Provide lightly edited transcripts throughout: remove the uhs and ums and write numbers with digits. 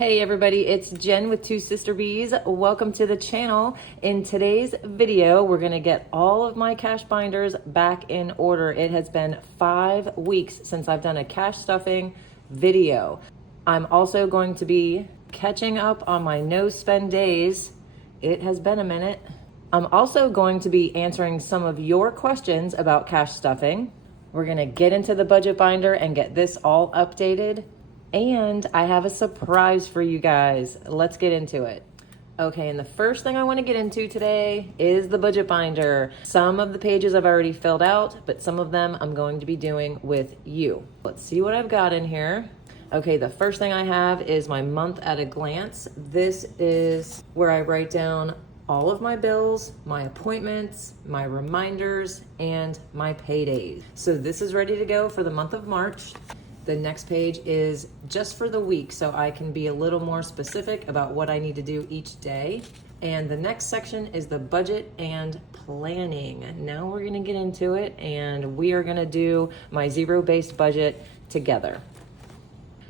Hey everybody, it's Jen with Two Sister Bees. Welcome to the channel. In today's video, we're gonna get all of my cash binders back in order. It has been 5 weeks since I've done a cash stuffing video. I'm also going to be catching up on my no spend days. It has been a minute. I'm also going to be answering some of your questions about cash stuffing. We're gonna get into the budget binder and get this all updated. And I have a surprise for you guys. Let's get into it. Okay, and the first thing I want to get into today is the budget binder. Some of the pages I've already filled out, but some of them I'm going to be doing with you. Let's see what I've got in here. Okay, the first thing I have is my month at a glance. This is where I write down all of my bills, my appointments, my reminders, and my paydays. So this is ready to go for the month of March. The next page is just for the week, so I can be a little more specific about what I need to do each day. And the next section is the budget and planning. Now we're gonna get into it, and we are gonna do my zero-based budget together.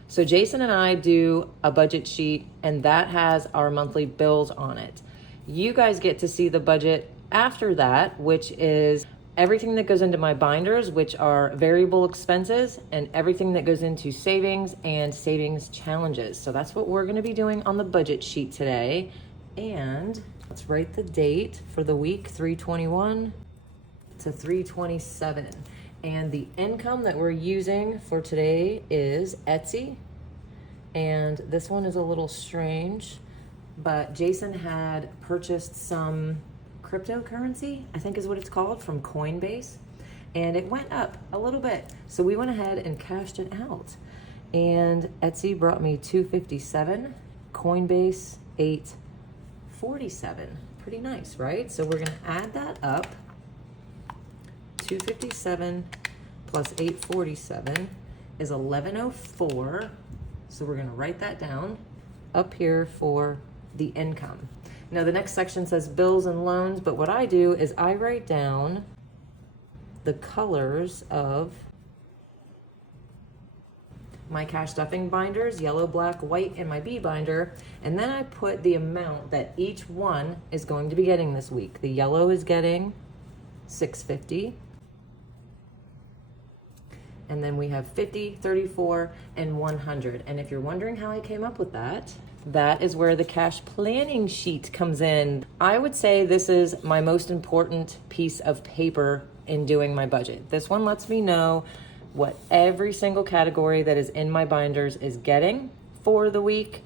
So Jason and I do a budget sheet, and that has our monthly bills on it. You guys get to see the budget after that, which is everything that goes into my binders, which are variable expenses, and everything that goes into savings and savings challenges. So that's what we're gonna be doing on the budget sheet today. And let's write the date for the week, 3/21 to 3/27. And the income that we're using for today is Etsy. And this one is a little strange, but Jason had purchased some cryptocurrency, I think is what it's called, from Coinbase, and it went up a little bit. So we went ahead and cashed it out. And Etsy brought me $257, Coinbase $847. Pretty nice, right? So we're gonna add that up. 257 plus 847 is 1104. So we're gonna write that down up here for the income. Now the next section says bills and loans, but what I do is I write down the colors of my cash stuffing binders, yellow, black, white, and my bee binder, and then I put the amount that each one is going to be getting this week. The yellow is getting $650, and then we have 50, 34, and 100. And if you're wondering how I came up with that, that is where the cash planning sheet comes in. I would say this is my most important piece of paper in doing my budget. This one lets me know what every single category that is in my binders is getting for the week.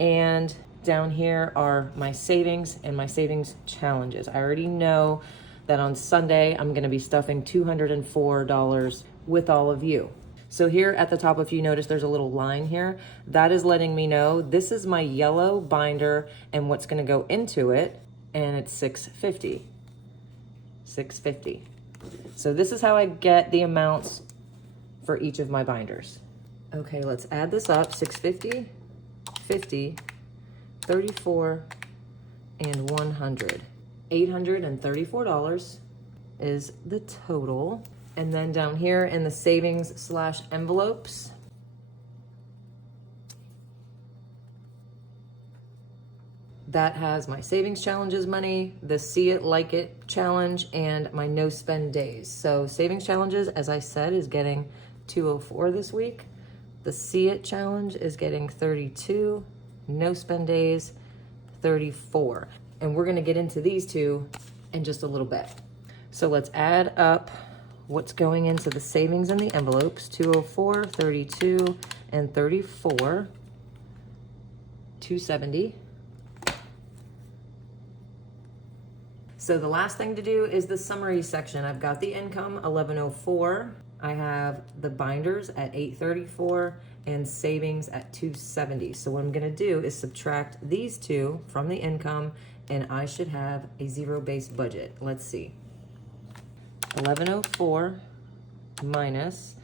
And down here are my savings and my savings challenges. I already know that on Sunday, I'm gonna be stuffing $204 with all of you. So here at the top, if you notice, there's a little line here. That is letting me know this is my yellow binder and what's gonna go into it, and it's $650. $650. So this is how I get the amounts for each of my binders. Okay, let's add this up. 650, 50, 34, and 100. $834 is the total. And then down here in the savings / envelopes, that has my savings challenges money, the see it, like it challenge, and my no spend days. So savings challenges, as I said, is getting 204 this week. The see it challenge is getting 32, no spend days, 34. And we're gonna get into these two in just a little bit. So let's add up what's going into the savings and the envelopes. 204, 32, and 34, 270. So the last thing to do is the summary section. I've got the income, 1104. I have the binders at 834 and savings at 270. So what I'm gonna do is subtract these two from the income, and I should have a zero-based budget. Let's see. 1104 minus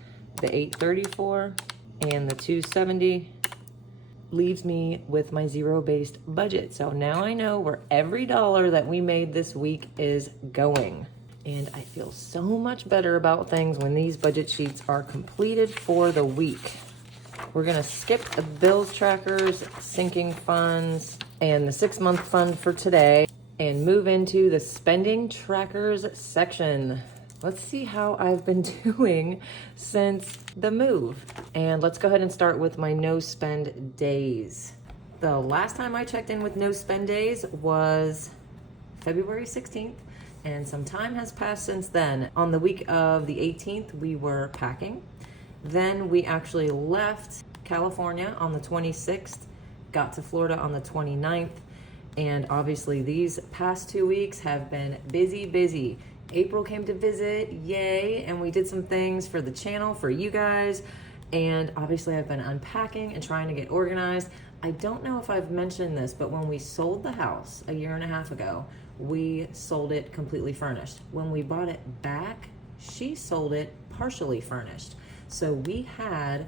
the 834 and the 270 leaves me with my zero-based budget. So now I know where every dollar that we made this week is going. And I feel so much better about things when these budget sheets are completed for the week. We're gonna skip the bills trackers, sinking funds, and the 6-month fund for today and move into the spending trackers section. Let's see how I've been doing since the move. And let's go ahead and start with my no spend days. The last time I checked in with no spend days was February 16th, and some time has passed since then. On the week of the 18th, we were packing. Then we actually left California on the 26th, got to Florida on the 29th, and obviously these past 2 weeks have been busy. April came to visit, yay, and we did some things for the channel, for you guys, and obviously I've been unpacking and trying to get organized. I don't know if I've mentioned this, but when we sold the house a 1.5 years ago, we sold it completely furnished. When we bought it back, she sold it partially furnished. So we had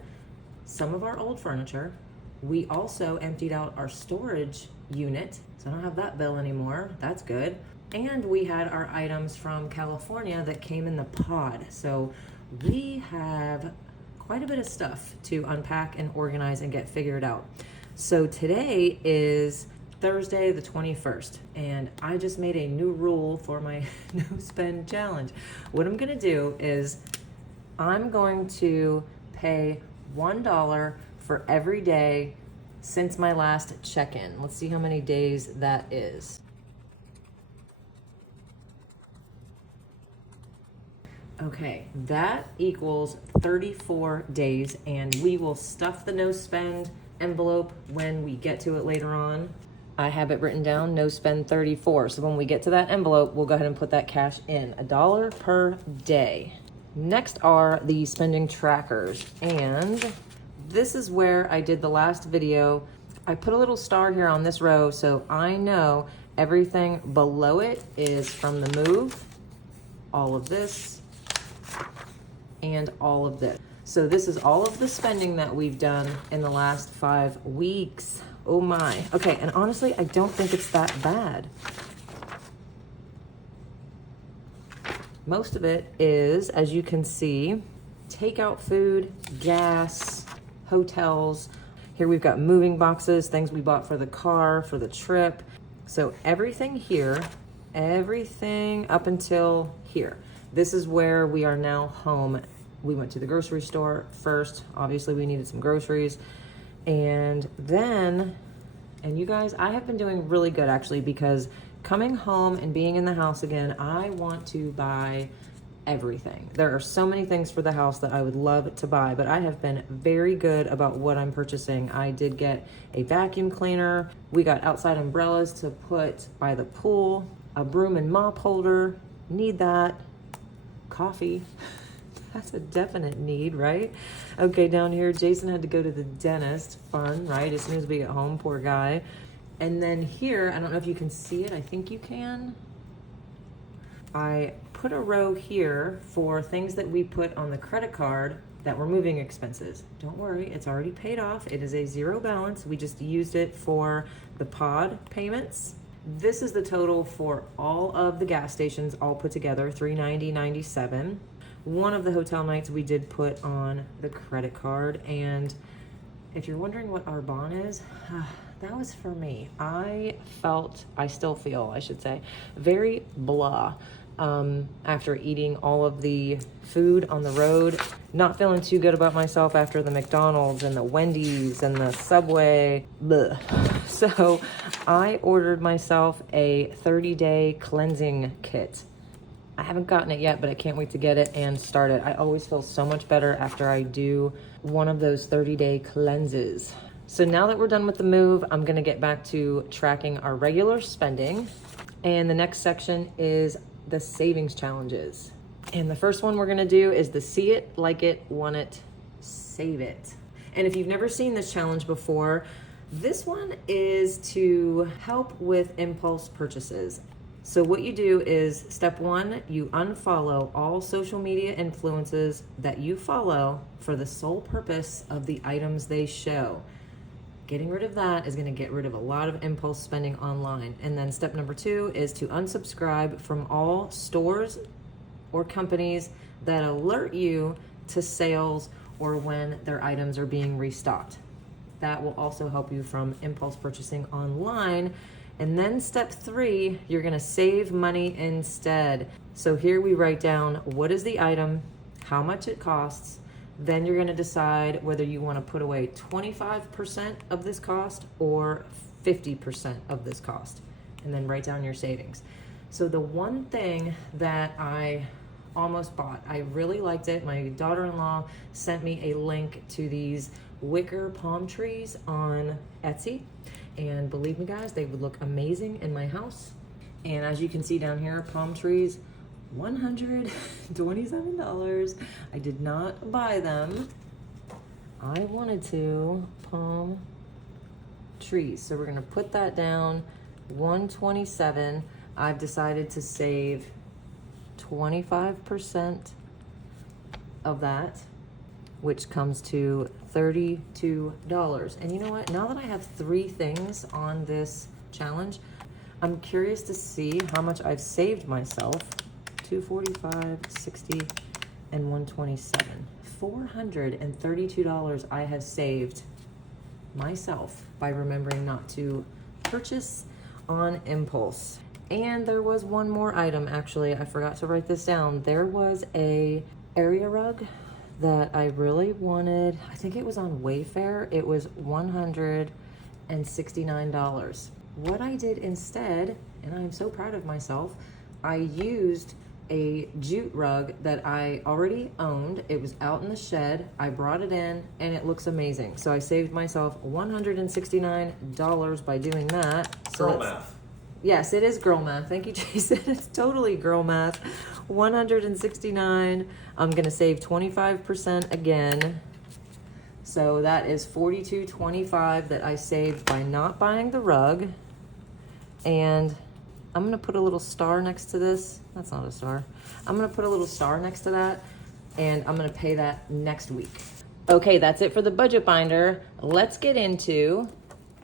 some of our old furniture. We also emptied out our storage unit, so I don't have that bill anymore. That's good. And we had our items from California that came in the pod. So we have quite a bit of stuff to unpack and organize and get figured out. So today is Thursday the 21st, and I just made a new rule for my no spend challenge. What I'm gonna do is I'm going to pay $1 for every day since my last check-in. Let's see how many days that is. Okay, that equals 34 days, and we will stuff the no spend envelope when we get to it later on. I have it written down, no spend 34. So when we get to that envelope, we'll go ahead and put that cash in, $1 per day. Next are the spending trackers, and this is where I did the last video. I put a little star here on this row so I know everything below it is from the move, all of this, and all of this. So this is all of the spending that we've done in the last 5 weeks. Oh my. Okay, and honestly, I don't think it's that bad. Most of it is, as you can see, takeout food, gas, hotels. Here we've got moving boxes, things we bought for the car, for the trip. So everything here, everything up until here. This is where we are now home. We went to the grocery store first. Obviously, we needed some groceries. And then, and you guys, I have been doing really good actually, because coming home and being in the house again, I want to buy everything. There are so many things for the house that I would love to buy, but I have been very good about what I'm purchasing. I did get a vacuum cleaner. We got outside umbrellas to put by the pool, a broom and mop holder, need that, coffee. That's a definite need, right? Okay, down here, Jason had to go to the dentist. Fun, right? As soon as we get home, poor guy. And then here, I don't know if you can see it. I think you can. I put a row here for things that we put on the credit card that were moving expenses. Don't worry, it's already paid off. It is a zero balance. We just used it for the pod payments. This is the total for all of the gas stations all put together, $390.97. One of the hotel nights we did put on the credit card, and if you're wondering what our bon is, that was for me. I still feel, I should say, very blah after eating all of the food on the road. Not feeling too good about myself after the McDonald's and the Wendy's and the Subway. Bleh. So I ordered myself a 30-day cleansing kit. I haven't gotten it yet, but I can't wait to get it and start it. I always feel so much better after I do one of those 30-day cleanses. So now that we're done with the move, I'm gonna get back to tracking our regular spending. And the next section is the savings challenges. And the first one we're gonna do is the see it, like it, want it, save it. And if you've never seen this challenge before, this one is to help with impulse purchases. So what you do is, step 1, you unfollow all social media influences that you follow for the sole purpose of the items they show. Getting rid of that is going to get rid of a lot of impulse spending online. And then step number 2 is to unsubscribe from all stores or companies that alert you to sales or when their items are being restocked. That will also help you from impulse purchasing online. And then step 3, you're gonna save money instead. So here we write down what is the item, how much it costs. Then you're gonna decide whether you wanna put away 25% of this cost or 50% of this cost. And then write down your savings. So the one thing that I almost bought, I really liked it. My daughter-in-law sent me a link to these wicker palm trees on Etsy. And believe me guys, they would look amazing in my house. And as you can see down here, palm trees, $127. I did not buy them. I wanted to palm trees. So we're gonna put that down, $127. I've decided to save 25% of that, which comes to $32. And you know what? Now that I have 3 things on this challenge, I'm curious to see how much I've saved myself. 245, 60, and 127. $432 I have saved myself by remembering not to purchase on impulse. And there was one more item, actually. I forgot to write this down. There was a area rug that I really wanted. I think it was on Wayfair. It was $169. What I did instead, and I'm so proud of myself, I used a jute rug that I already owned. It was out in the shed. I brought it in and it looks amazing. So I saved myself $169 by doing that. So girl math. Yes, it is girl math. Thank you, Jason. It's totally girl math. 169. I'm gonna save 25% again. So that is $42.25 that I saved by not buying the rug. And I'm gonna put a little star next to this. That's not a star. I'm gonna put a little star next to that, and I'm gonna pay that next week. Okay, that's it for the budget binder. Let's get into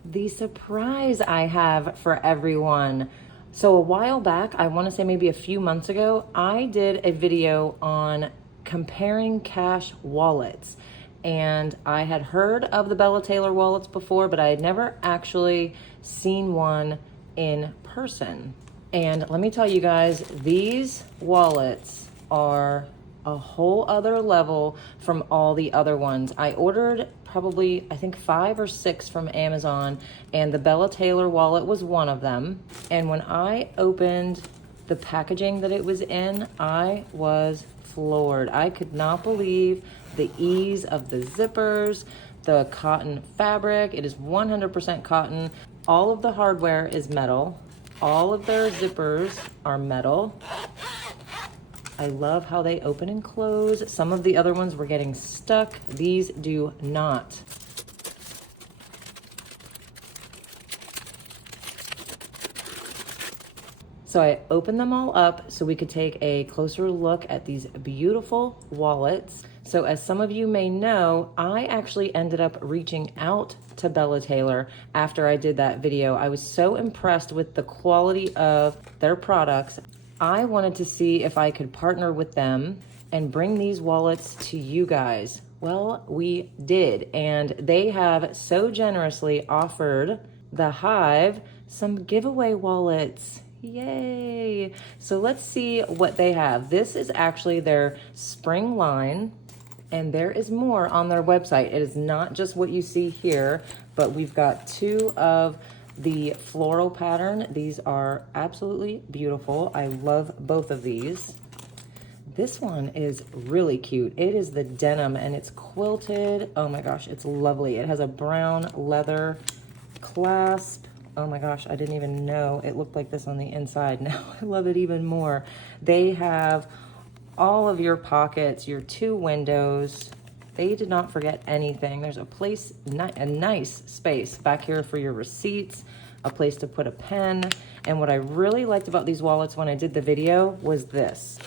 the surprise I have for everyone. So a while back, I wanna say maybe a few months ago, I did a video on comparing cash wallets. And I had heard of the Bella Taylor wallets before, but I had never actually seen one in person. And let me tell you guys, these wallets are a whole other level from all the other ones. I ordered probably, I think 5 or 6 from Amazon, and the Bella Taylor wallet was one of them. And when I opened the packaging that it was in, I was floored. I could not believe the ease of the zippers, the cotton fabric. It is 100% cotton. All of the hardware is metal. All of their zippers are metal. I love how they open and close. Some of the other ones were getting stuck. These do not. So I opened them all up so we could take a closer look at these beautiful wallets. So as some of you may know, I actually ended up reaching out to Bella Taylor after I did that video. I was so impressed with the quality of their products. I wanted to see if I could partner with them and bring these wallets to you guys. Well, we did, and they have so generously offered the Hive some giveaway wallets. Yay! So let's see what they have. This is actually their spring line, and there is more on their website. It is not just what you see here, but we've got 2 of the floral pattern. These are absolutely beautiful. I love both of these. This one is really cute. It is the denim and it's quilted. Oh my gosh, it's lovely. It has a brown leather clasp. Oh my gosh, I didn't even know it looked like this on the inside. Now I love it even more. They have all of your pockets, your 2 windows. They did not forget anything. There's a place, a nice space back here for your receipts, a place to put a pen. And what I really liked about these wallets when I did the video was this.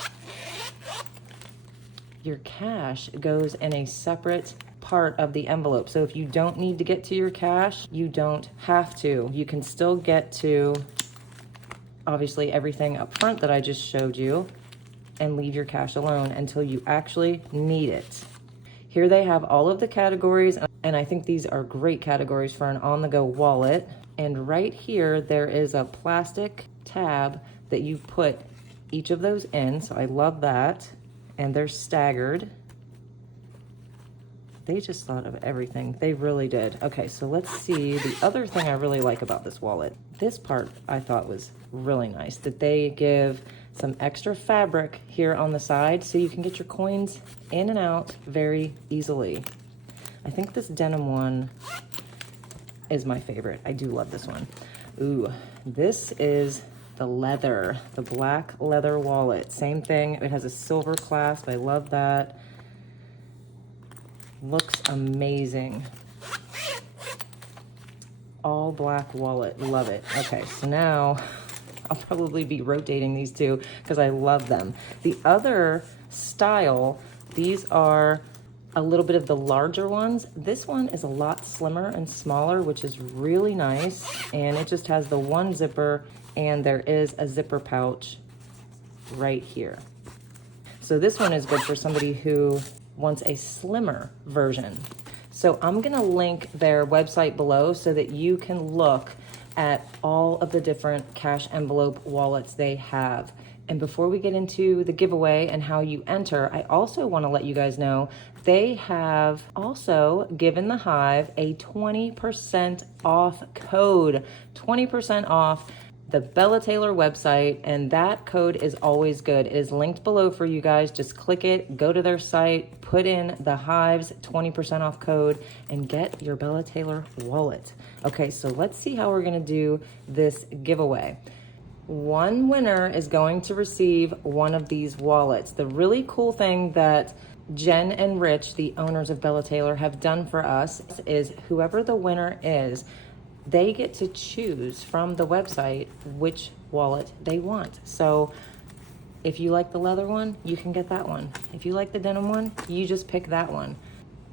Your cash goes in a separate part of the envelope. So if you don't need to get to your cash, you don't have to. You can still get to, obviously, everything up front that I just showed you and leave your cash alone until you actually need it. Here they have all of the categories, and I think these are great categories for an on-the-go wallet. And right here, there is a plastic tab that you put each of those in, so I love that. And they're staggered. They just thought of everything. They really did. Okay, so let's see the other thing I really like about this wallet. This part I thought was really nice, that they give some extra fabric here on the side so you can get your coins in and out very easily. I think this denim one is my favorite. I do love this one. Ooh, this is the leather, the black leather wallet. Same thing, it has a silver clasp. I love that. Looks amazing. All black wallet, love it. Okay, so now I'll probably be rotating these two because I love them. The other style, these are a little bit of the larger ones. This one is a lot slimmer and smaller, which is really nice. And it just has the one zipper, and there is a zipper pouch right here. So this one is good for somebody who wants a slimmer version. So I'm gonna link their website below so that you can look at all of the different cash envelope wallets they have. And before we get into the giveaway and how you enter, I also want to let you guys know they have also given the Hive a 20% off code. 20% off the Bella Taylor website, and that code is always good. It is linked below for you guys. Just click it, go to their site, put in the Hive's 20% off code, and get your Bella Taylor wallet. Okay, so let's see how we're gonna do this giveaway. One winner is going to receive one of these wallets. The really cool thing that Jen and Rich, the owners of Bella Taylor, have done for us is whoever the winner is, they get to choose from the website which wallet they want. So if you like the leather one, you can get that one. If you like the denim one, you just pick that one.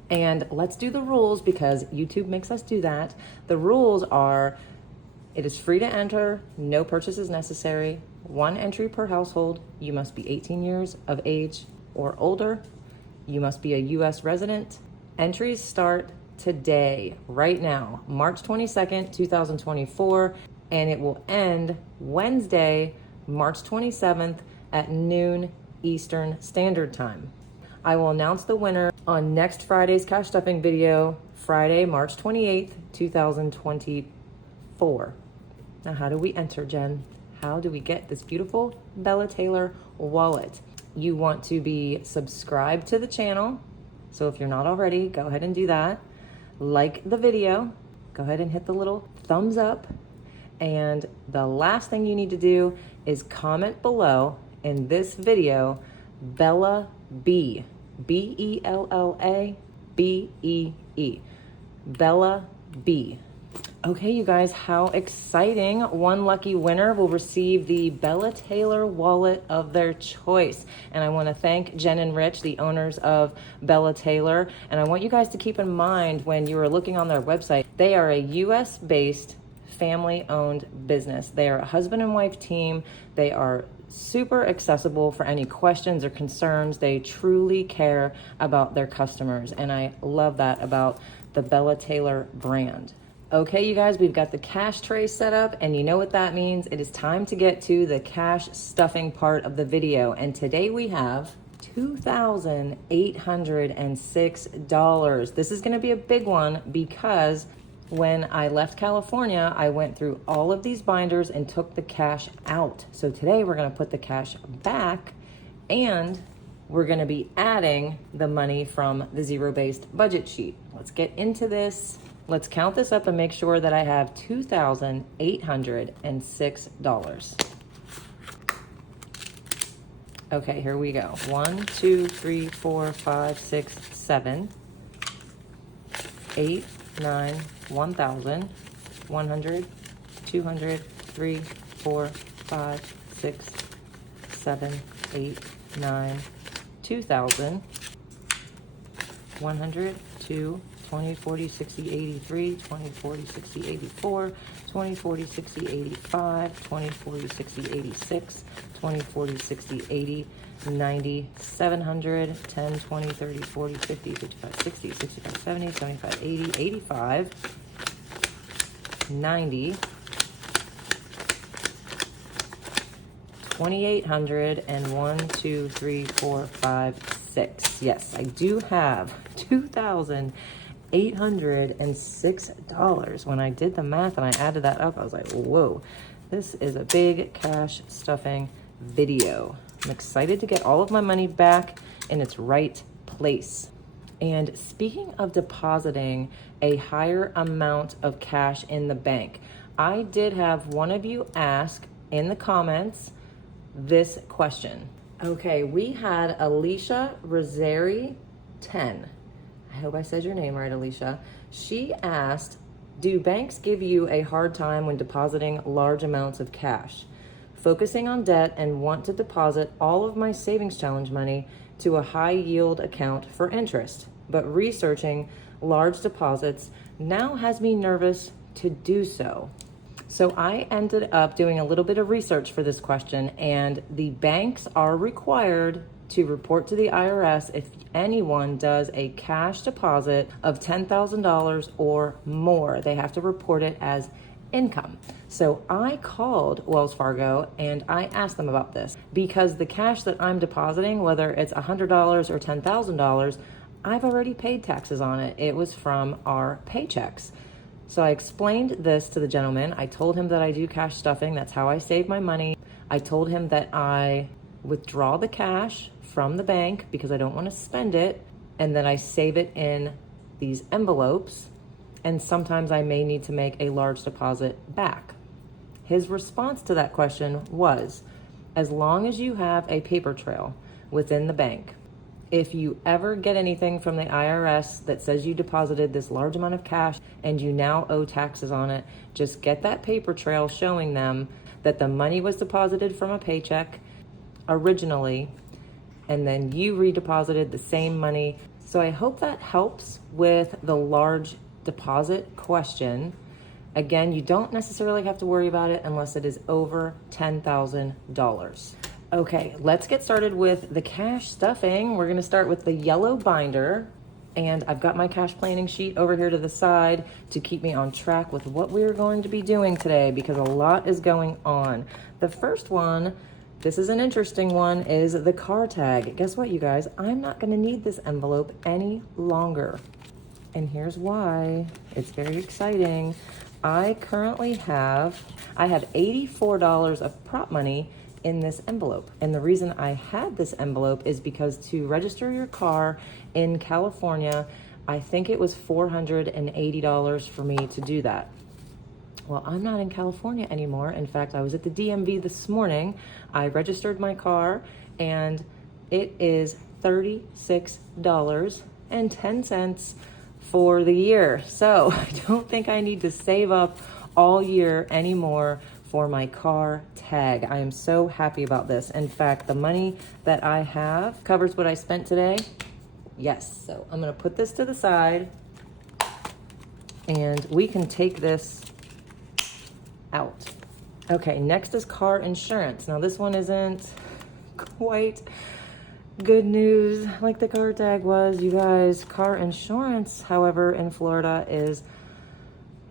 And let's do the rules because YouTube makes us do that. The rules are, it is free to enter, no purchase is necessary, 1 entry per household, you must be 18 years of age or older, you must be a US resident. Entries start today, right now, March 22nd, 2024, and it will end Wednesday, March 27th at noon Eastern Standard Time. I will announce the winner on next Friday's cash stuffing video, Friday, March 28th, 2024. Now, how do we enter, Jen? How do we get this beautiful Bella Taylor wallet? You want to be subscribed to the channel. So if you're not already, go ahead and do that. Like the video, go ahead and hit the little thumbs up. And the last thing you need to do is comment below in this video, Bella B, B-E-L-L-A, B-E-E, Bella B. Okay, you guys, how exciting. One lucky winner will receive the Bella Taylor wallet of their choice. And I want to thank Jen and Rich, the owners of Bella Taylor. And I want you guys to keep in mind when you are looking on their website, they are a US-based family-owned business. They are a husband and wife team. They are super accessible for any questions or concerns. They truly care about their customers. And I love that about the Bella Taylor brand. Okay, you guys, we've got the cash tray set up, and you know what that means. It is time to get to the cash stuffing part of the video. And today we have $2,806. This is gonna be a big one because when I left California, I went through all of these binders and took the cash out. So today we're gonna put the cash back, and we're gonna be adding the money from the zero-based budget sheet. Let's get into this. Let's count this up and make sure that I have $2,806. Okay, here we go. 1, 2, 3, 4, 5, 6, 7, 8, 9, 1,000, 100, 200, 3, 4, 5, 6, 7, 8, 9, 2,000, 100, 2, 20, 40, 60, 83, 20, 40, 60, 84, 20, 40, 60, 85, 20, 40, 60, 86, 20, 40, 60, 80, 90, 700, 10, 20, 30, 40, 50, 55, 60, 65, 70, 75, 80, 85, 90, 2,800, and 1, 2, 3, 4, 5, 6. Yes, I do have $2,806. When I did the math and I added that up, I was like, whoa, this is a big cash stuffing video. I'm excited to get all of my money back in its right place. And speaking of depositing a higher amount of cash in the bank, I did have one of you ask in the comments this question. Okay, we had Alicia Rosari 10. I hope I said your name right, Alicia. She asked, do banks give you a hard time when depositing large amounts of cash? Focusing on debt and want to deposit all of my savings challenge money to a high yield account for interest, but researching large deposits now has me nervous to do so. So I ended up doing a little bit of research for this question, and the banks are required to report to the IRS if anyone does a cash deposit of $10,000 or more. They have to report it as income. So I called Wells Fargo and I asked them about this because the cash that I'm depositing, whether it's $100 or $10,000, I've already paid taxes on it. It was from our paychecks. So I explained this to the gentleman. I told him that I do cash stuffing. That's how I save my money. I told him that I withdraw the cash from the bank because I don't want to spend it, and then I save it in these envelopes, and sometimes I may need to make a large deposit back. His response to that question was, as long as you have a paper trail within the bank, if you ever get anything from the IRS that says you deposited this large amount of cash and you now owe taxes on it, just get that paper trail showing them that the money was deposited from a paycheck originally, and then you redeposited the same money. So I hope that helps with the large deposit question. Again, you don't necessarily have to worry about it unless it is over $10,000. Okay, let's get started with the cash stuffing. We're gonna start with the yellow binder, and I've got my cash planning sheet over here to the side to keep me on track with what we're going to be doing today because a lot is going on. The first one, this is an interesting one, is the car tag. Guess what, you guys? I'm not gonna need this envelope any longer. And here's why. It's very exciting. I currently have $84 of prop money in this envelope. And the reason I had this envelope is because to register your car in California, I think it was $480 for me to do that. Well, I'm not in California anymore. In fact, I was at the DMV this morning. I registered my car and it is $36.10 for the year. So I don't think I need to save up all year anymore for my car tag. I am so happy about this. In fact, the money that I have covers what I spent today. Yes, so I'm gonna put this to the side and we can take this out. Okay, next is car insurance. Now this one isn't quite good news like the car tag was, you guys. Car insurance, however, in Florida is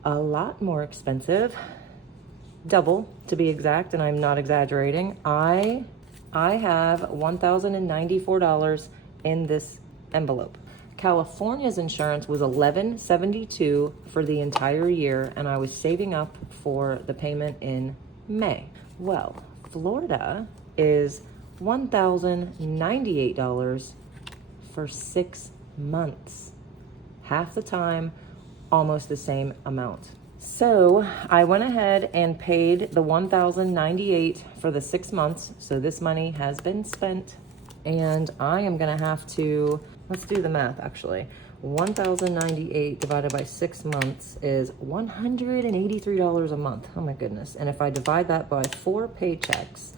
a lot more expensive. Double, to be exact, and I'm not exaggerating. I have $1,094 in this envelope. California's insurance was $1,172 for the entire year, and I was saving up for the payment in May. Well, Florida is $1,098 for 6 months. Half the time, almost the same amount. So I went ahead and paid the $1,098 for the 6 months. So this money has been spent, and I am gonna have to, let's do the math actually. 1,098 divided by 6 months is $183 a month. Oh my goodness. And if I divide that by 4 paychecks,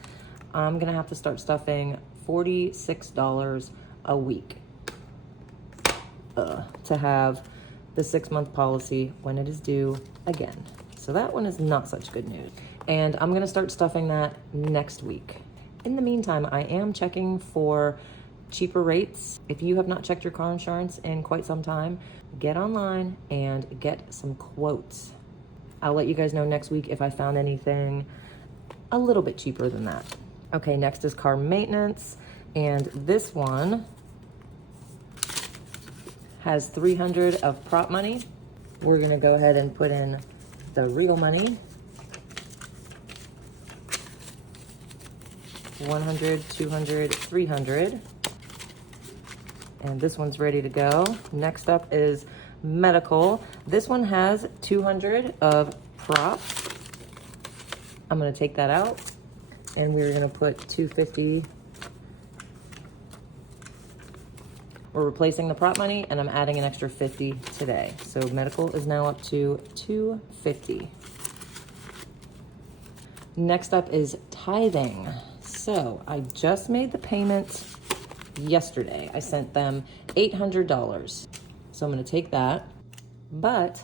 I'm gonna have to start stuffing $46 a week to have the 6-month policy when it is due again. So that one is not such good news. And I'm gonna start stuffing that next week. In the meantime, I am checking for cheaper rates. If you have not checked your car insurance in quite some time, get online and get some quotes. I'll let you guys know next week if I found anything a little bit cheaper than that. Okay, next is car maintenance, and this one has $300 of prop money. We're gonna go ahead and put in the real money. $100, $200, $300. And this one's ready to go. Next up is medical. This one has $200 of prop. I'm gonna take that out, and we're gonna put $250. We're replacing the prop money, and I'm adding an extra $50 today. So medical is now up to $250. Next up is tithing. So I just made the payment yesterday. I sent them $800. So I'm gonna take that, but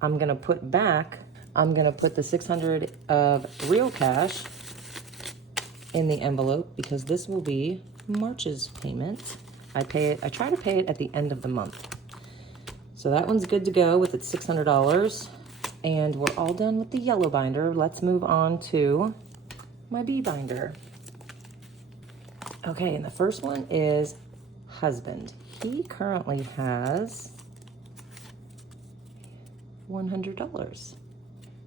I'm gonna put the $600 of real cash in the envelope because this will be March's payment. I try to pay it at the end of the month. So that one's good to go with its $600. And we're all done with the yellow binder. Let's move on to my B binder. Okay, and the first one is husband. He currently has $100.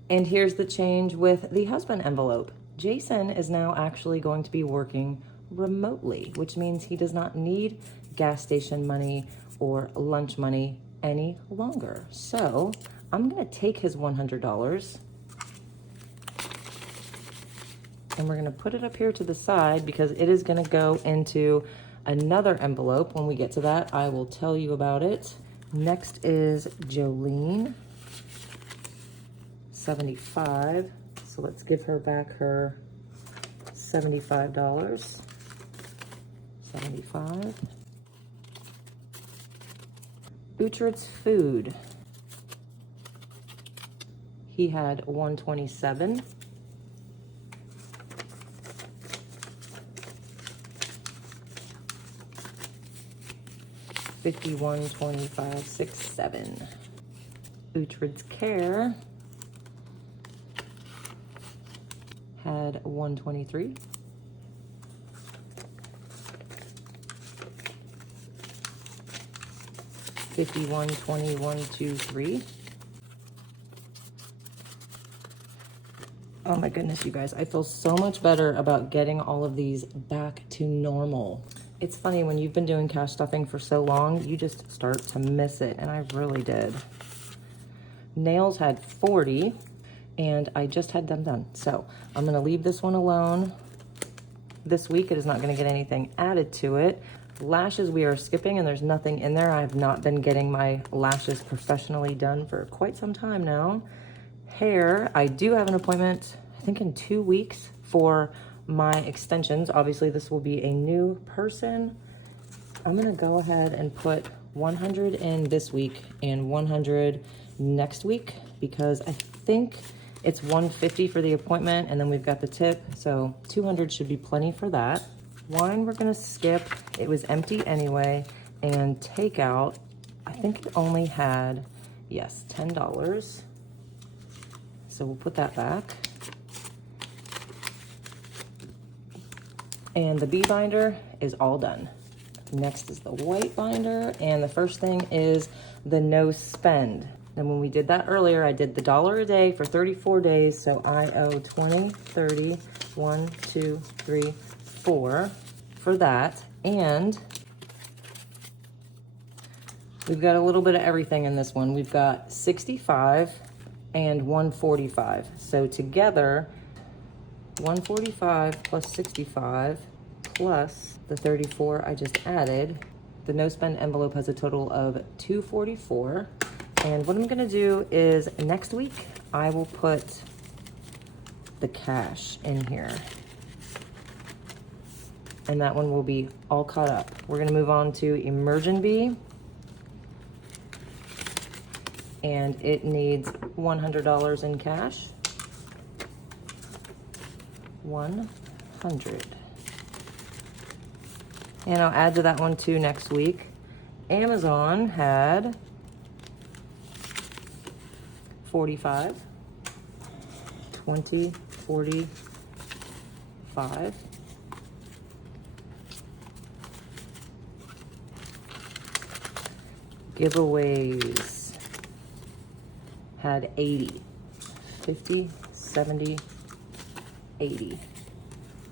And here's the change with the husband envelope. Jason is now actually going to be working remotely, which means he does not need gas station money or lunch money any longer. So I'm gonna take his $100 and we're gonna put it up here to the side because it is gonna go into another envelope. When we get to that, I will tell you about it. Next is Jolene, 75. So let's give her back her $75. 75. Uhtred's food. He had 127. $51, 25, 6, 7. Uhtred's care had 123. $51, 21, 2, 3. Oh my goodness, you guys, I feel so much better about getting all of these back to normal. It's funny, when you've been doing cash stuffing for so long, you just start to miss it, and I really did. Nails had 40, and I just had them done. So I'm gonna leave this one alone. This week, it is not gonna get anything added to it. Lashes we are skipping, and there's nothing in there. I have not been getting my lashes professionally done for quite some time now. Hair, I do have an appointment, I think in 2 weeks, for my extensions. Obviously this will be a new person. I'm gonna go ahead and put 100 in this week and 100 next week because I think it's 150 for the appointment, and then we've got the tip, so 200 should be plenty for that. Wine we're gonna skip. It was empty anyway, and takeout, I think it only had, yes, $10. So we'll put that back. And the B binder is all done. Next is the white binder, and the first thing is the no spend. And when we did that earlier, I did the $1 a day for 34 days, so I owe 20, 30, 1, 2, 3, 4 for that. And we've got a little bit of everything in this one. We've got 65 and 145. So together, 145 plus 65 plus the 34 I just added, the no spend envelope has a total of 244. And what I'm gonna do is next week, I will put the cash in here. And that one will be all caught up. We're gonna move on to Emergen-B. And it needs $100 in cash. 100. And I'll add to that one too next week. Amazon had 45, 20, 45. Giveaways had 80, 50, 70, 80.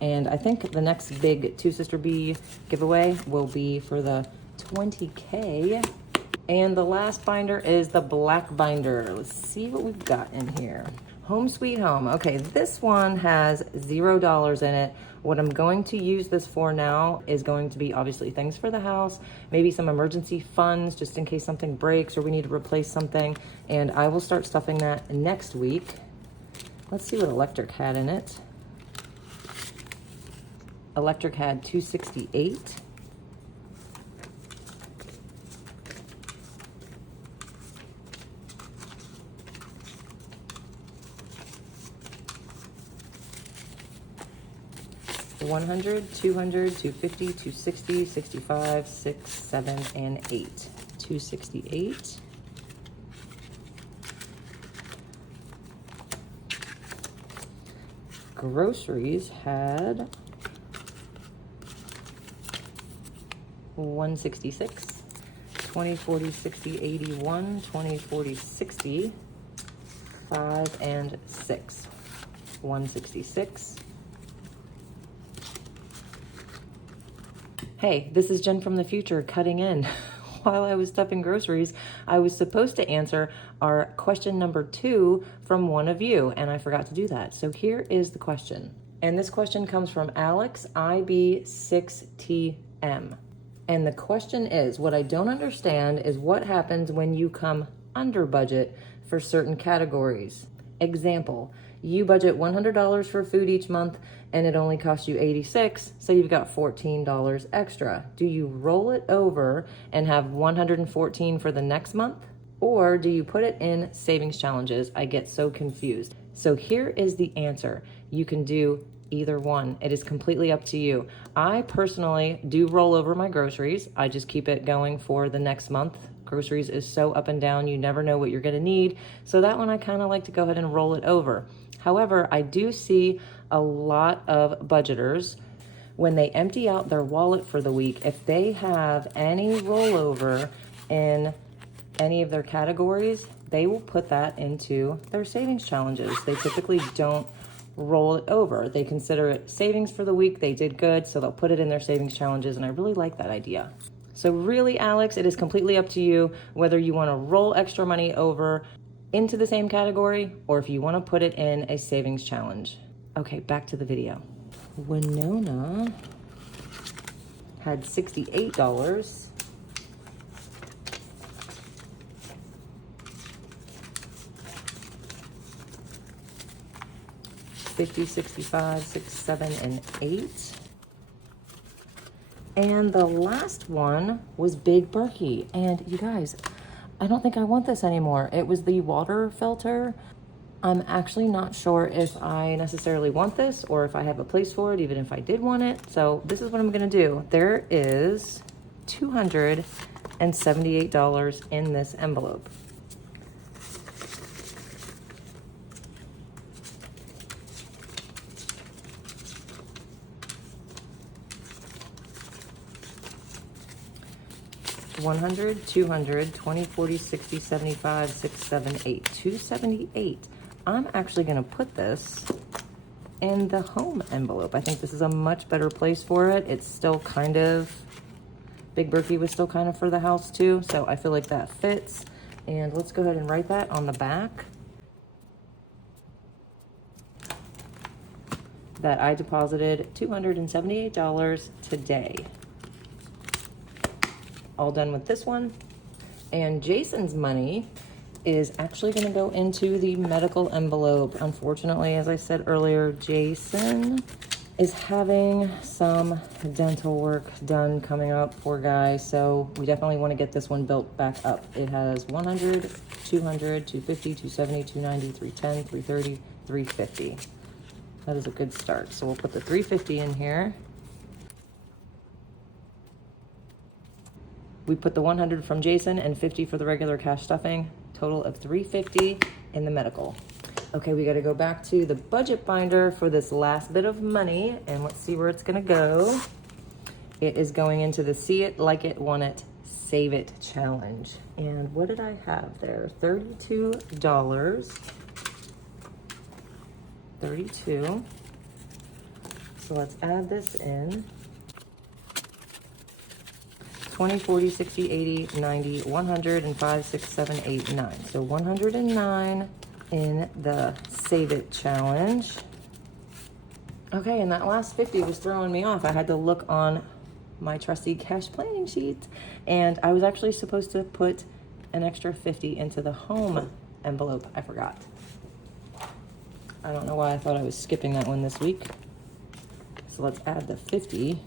And I think the next big Two Sister Bee giveaway will be for the 20K. And the last binder is the black binder. Let's see what we've got in here. Home Sweet Home. Okay, this one has $0 in it. What I'm going to use this for now is going to be obviously things for the house, maybe some emergency funds just in case something breaks or we need to replace something. And I will start stuffing that next week. Let's see what electric had in it. Electric had 268. $100, $200, $250, $260, $65, $6, $7, and $8. $268. Groceries had $166, $20, $40, $60, $81, $20, $40, $60, 5, and 6. $166. Hey, this is Jen from the future cutting in. While I was stuffing groceries, I was supposed to answer our question number 2 from one of you, and I forgot to do that. So here is the question. And this question comes from Alex IB6TM. And the question is, what I don't understand is what happens when you come under budget for certain categories. Example, you budget $100 for food each month and it only costs you $86, so you've got $14 extra. Do you roll it over and have $114 for the next month? Or do you put it in savings challenges? I get so confused. So here is the answer. You can do either one. It is completely up to you. I personally do roll over my groceries. I just keep it going for the next month. Groceries is so up and down, you never know what you're gonna need. So that one I kind of like to go ahead and roll it over. However, I do see a lot of budgeters, when they empty out their wallet for the week, if they have any rollover in any of their categories, they will put that into their savings challenges. They typically don't roll it over. They consider it savings for the week. They did good, so they'll put it in their savings challenges, and I really like that idea. So really, Alex, it is completely up to you whether you want to roll extra money over into the same category or if you want to put it in a savings challenge. Okay, back to the video. Winona had $68. $50, $65, $6, $7, and $8. And the last one was Big Berkey. And you guys, I don't think I want this anymore. It was the water filter. I'm actually not sure if I necessarily want this or if I have a place for it, even if I did want it. So this is what I'm gonna do. There is $278 in this envelope. $100, $200, $20, $40, $60, $75, $6, $7, $8. $278. I'm actually gonna put this in the home envelope. I think this is a much better place for it. It's still kind of, Big Berkey was still kind of for the house too, so I feel like that fits. And let's go ahead and write that on the back. That I deposited $278 today. All done with this one. And Jason's money is actually gonna go into the medical envelope. Unfortunately, as I said earlier, Jason is having some dental work done coming up, poor guy. So we definitely wanna get this one built back up. It has 100, 200, 250, 270, 290, 310, 330, 350. That is a good start. So we'll put the 350 in here. We put the 100 from Jason and 50 for the regular cash stuffing, total of 350 in the medical. Okay, we gotta go back to the budget binder for this last bit of money, and let's see where it's gonna go. It is going into the See It, Like It, Want It, Save It challenge. And what did I have there? $32. 32. So let's add this in. 20, 40, 60, 80, 90, 100, and 5, 6, 7, 8, 9. So 109 in the Save It challenge. Okay, and that last 50 was throwing me off. I had to look on my trusty cash planning sheet, and I was actually supposed to put an extra 50 into the home envelope. I forgot. I don't know why I thought I was skipping that one this week. So let's add the 50.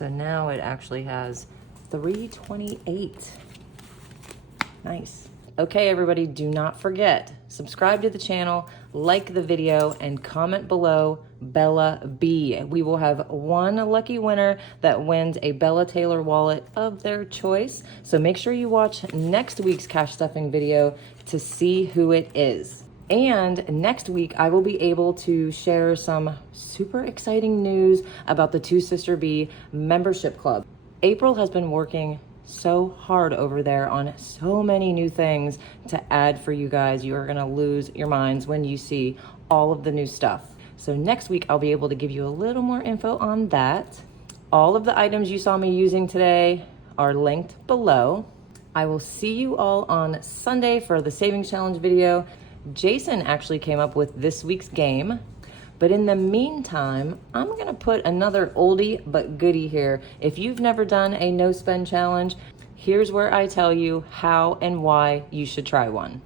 So now it actually has 328. Nice. Okay, everybody, do not forget, subscribe to the channel, like the video, and comment below Bella B. We will have one lucky winner that wins a Bella Taylor wallet of their choice. So make sure you watch next week's cash stuffing video to see who it is. And next week, I will be able to share some super exciting news about the Two Sister Bee membership club. April has been working so hard over there on so many new things to add for you guys. You are gonna lose your minds when you see all of the new stuff. So next week, I'll be able to give you a little more info on that. All of the items you saw me using today are linked below. I will see you all on Sunday for the Savings Challenge video. Jason actually came up with this week's game. But in the meantime, I'm gonna put another oldie but goodie here. If you've never done a no spend challenge, here's where I tell you how and why you should try one.